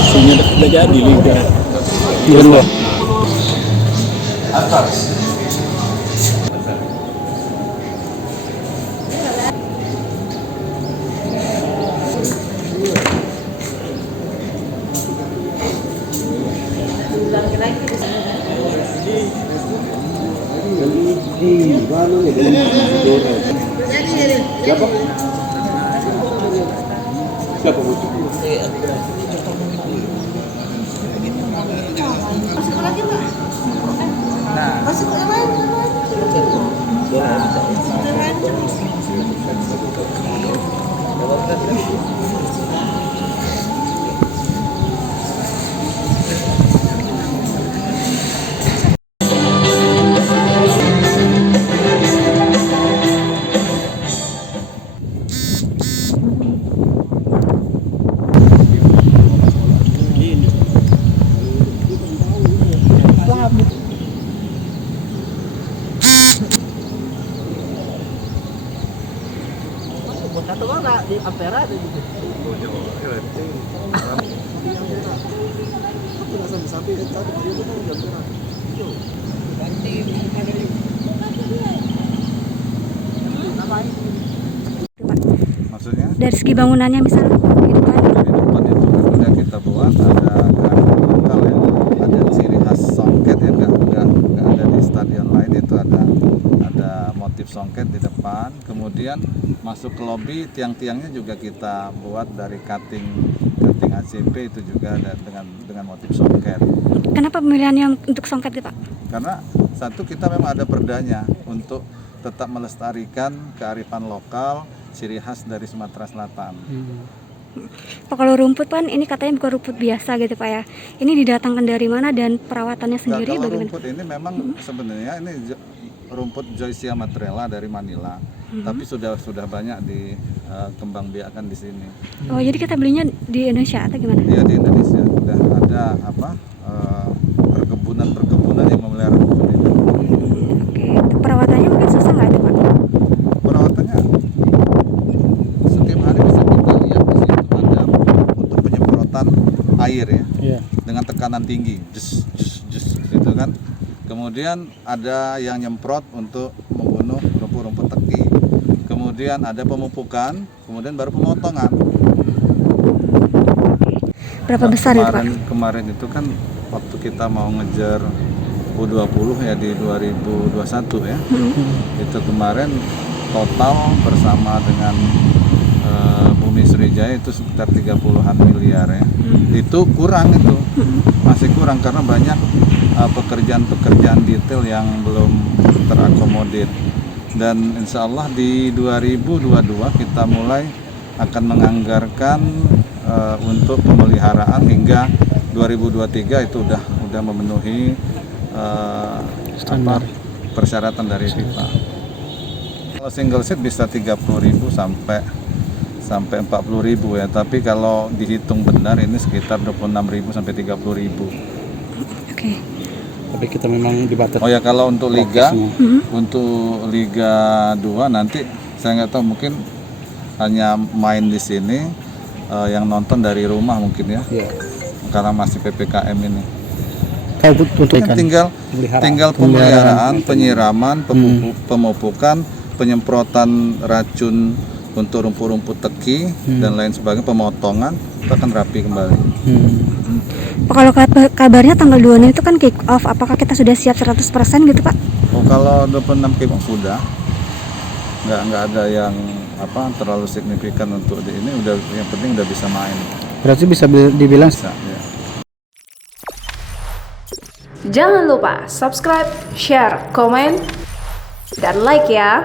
Isinya udah jadi liga. Iya loh. Siapa? Siapa bu? Masuk lagi Pak. Masuk yang lain. Satu mana di Ampera ada gitu. Maksudnya? Dari segi bangunannya misalnya gitu kan. Di depan itu udah kita buat ada kearifan lokal ya, ada ciri khas songket ya, nggak ada di stadion lain. Itu ada motif songket di depan. Kemudian masuk ke lobi, tiang-tiangnya juga kita buat dari cutting ACP, itu juga ada dengan motif songket. Kenapa pemilihannya untuk songket gitu Pak? Karena satu, kita memang ada perdanya untuk tetap melestarikan kearifan lokal, ciri khas dari Sumatera Selatan. Pak, kalau rumput kan ini katanya bukan rumput biasa gitu Pak ya. Ini didatangkan dari mana dan perawatannya Nah, sendiri kalau bagaimana? rumput ini memang sebenarnya ini rumput Joycia matrela dari Manila, tapi sudah banyak dikembangbiakan di sini. Oh, jadi kita belinya di Indonesia atau gimana? Ya, di Indonesia sudah ada perkebunan yang memelihara rumput ini. Oke, perawatannya mungkin susah nggak itu Pak? Perawatannya setiap hari bisa kita lihat di situ ada untuk penyemprotan air ya, dengan tekanan tinggi, jus gitu kan. Kemudian ada yang nyemprot untuk membunuh rumput-rumput teki. Kemudian ada pemupukan, kemudian baru pemotongan. Berapa besar itu Pak? Kemarin itu kan waktu kita mau ngejar U20 ya di 2021 ya. Itu kemarin total bersama dengan Bumi Sriwijaya itu sekitar 30-an miliar ya. Itu kurang itu. Masih kurang karena banyak pekerjaan-pekerjaan detail yang belum terakomodir. Dan insya Allah di 2022 kita mulai akan menganggarkan untuk pemeliharaan hingga 2023 itu udah memenuhi standar persyaratan dari FIFA. Kalau single seat bisa 30.000 sampai 40.000 ya, tapi kalau dihitung benar ini sekitar 26.000 sampai 30.000. Oke. Tapi kita memang dibatasi. Oh ya, kalau untuk Liga, untuk Liga 2 nanti saya nggak tahu, mungkin hanya main di sini, yang nonton dari rumah mungkin ya. Karena masih PPKM ini. Tinggal pemeliharaan, penyiraman, pemupukan, penyemprotan racun untuk rumput-rumput teki dan lain sebagainya, pemotongan, itu akan rapi kembali. Pak, kalau kabarnya tanggal 2 itu kan kick off, apakah kita sudah siap 100% gitu Pak? Oh, kalau 26 kick off sudah, nggak ada yang terlalu signifikan untuk ini, yang penting udah bisa main. Berarti bisa dibilang Bisa, ya. Jangan lupa subscribe, share, komen, dan like ya.